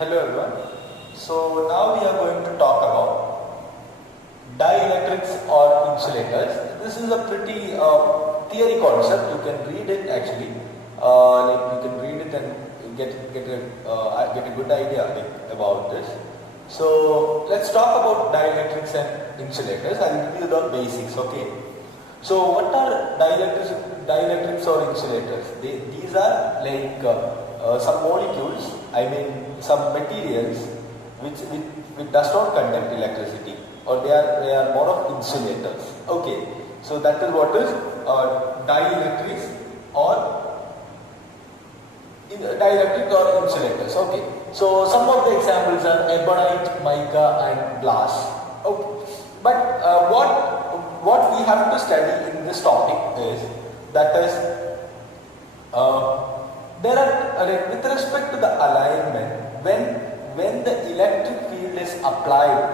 Hello everyone. So now we are going to talk about dielectrics or insulators. This is a pretty theory concept. You can read it actually. You can read it and get a good idea about this. So let's talk about dielectrics and insulators. I will give you the basics. Okay. So what are dielectrics or insulators? These are like some molecules, some materials which does not conduct electricity, or they are more of insulators. Okay, so that is what is dielectric or insulators. Okay, so some of the examples are ebonite, mica, and glass. Okay, but what we have to study in this topic is there are with respect to the alignment, when the electric field is applied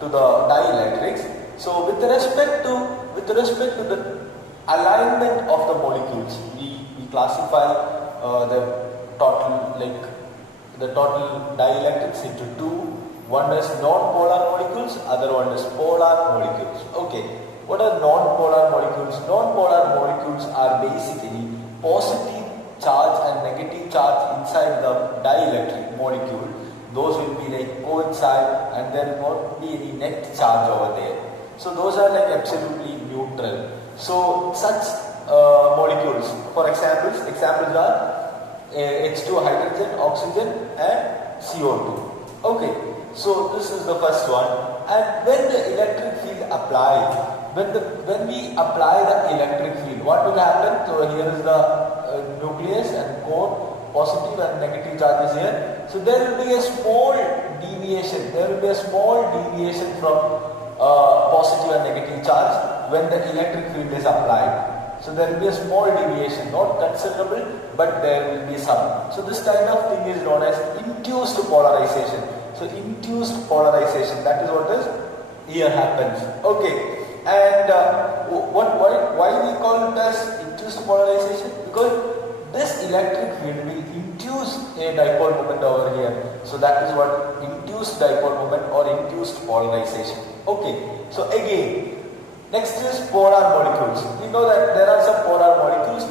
to the dielectrics. So with respect to the alignment of the molecules, we classify the total dielectrics into two. One is non-polar molecules, other one is polar molecules. Okay, what are non-polar molecules? Non-polar molecules are basically positive charge and negative charge inside the dielectric molecule. Those will be like coincide and there will not be any net charge over there. So those are like absolutely neutral. So such molecules, for examples are H2 hydrogen, oxygen and CO2. Okay, so this is the first one. And when the electric field applied, when we apply the electric field, what will happen? So here is the nucleus and core, positive and negative charges here. So there will be a small deviation. From positive and negative charge when the electric field is applied. So there will be a small deviation, not considerable, but there will be some. So this kind of thing is known as induced polarization. So induced polarization, that is what is here happens. Okay. And why we call it as induced polarization? Because this electric field will induce a dipole moment over here. So that is what induced dipole moment or induced polarization. Okay. So again, next is polar molecules. We know that there are some polar molecules.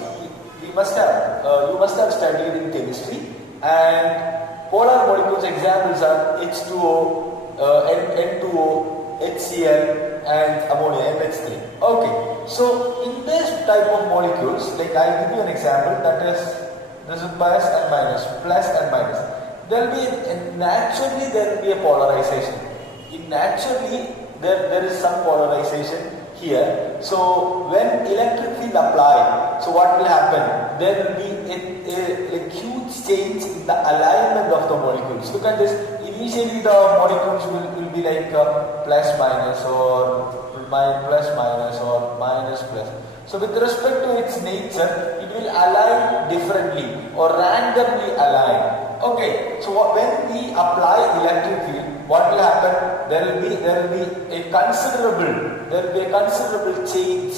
You must have studied in chemistry. And polar molecules examples are H2O, N2O, HCl and ammonia, NH3. Okay, so in this type of molecules, like I'll give you an example, that is this is plus and minus. There will be naturally there will be a polarization. Naturally there is some polarization here. So when electric field applied, so what will happen? There will be a huge change in the alignment of the molecules. Look at this. Initially the molecules will be like plus minus or minus plus. So with respect to its nature, it will align differently or randomly align. Okay, so when we apply electric field, what will happen? There will be a considerable change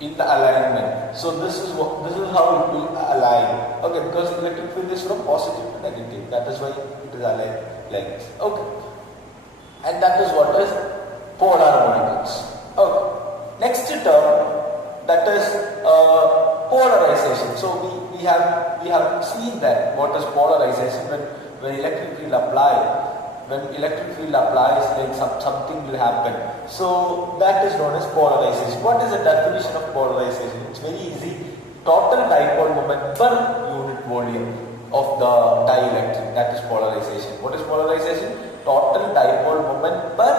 in the alignment. So this is how it will align. Okay, because electric field is from positive to negative. That is why it is aligned like this. Okay, and that is what is polar molecules. Okay, next term, that is polarization. So we have seen that what is polarization when electric field applies. When electric field applies, like something will happen. So that is known as polarization. What is the definition of polarization? It's very easy. Total dipole moment per unit volume of the dielectric. That is polarization. What is polarization? Total dipole moment per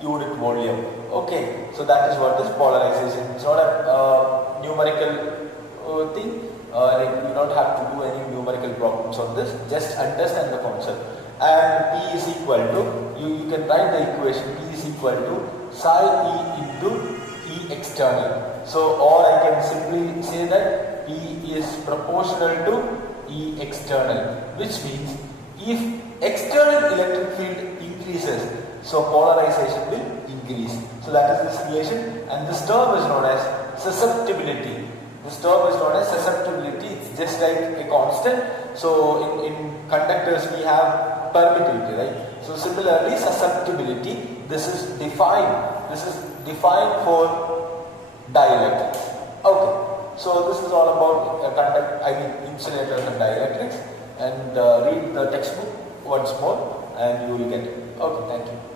unit volume. Okay. So that is what is polarization. It's not a numerical thing. You don't have to do any numerical problems on this. Just understand the concept. And P is equal to, you can write the equation, P is equal to psi E into E external. So, or I can simply say that P is proportional to E external, which means if external electric field increases, so polarization will increase. So that is this relation, and this term is known as susceptibility. This term is known as susceptibility. just like a constant. So in conductors we have permittivity, right? So similarly susceptibility, this is defined for dielectrics. Okay, so this is all about insulators and dielectrics, and read the textbook once more and you will get it. Okay, thank you.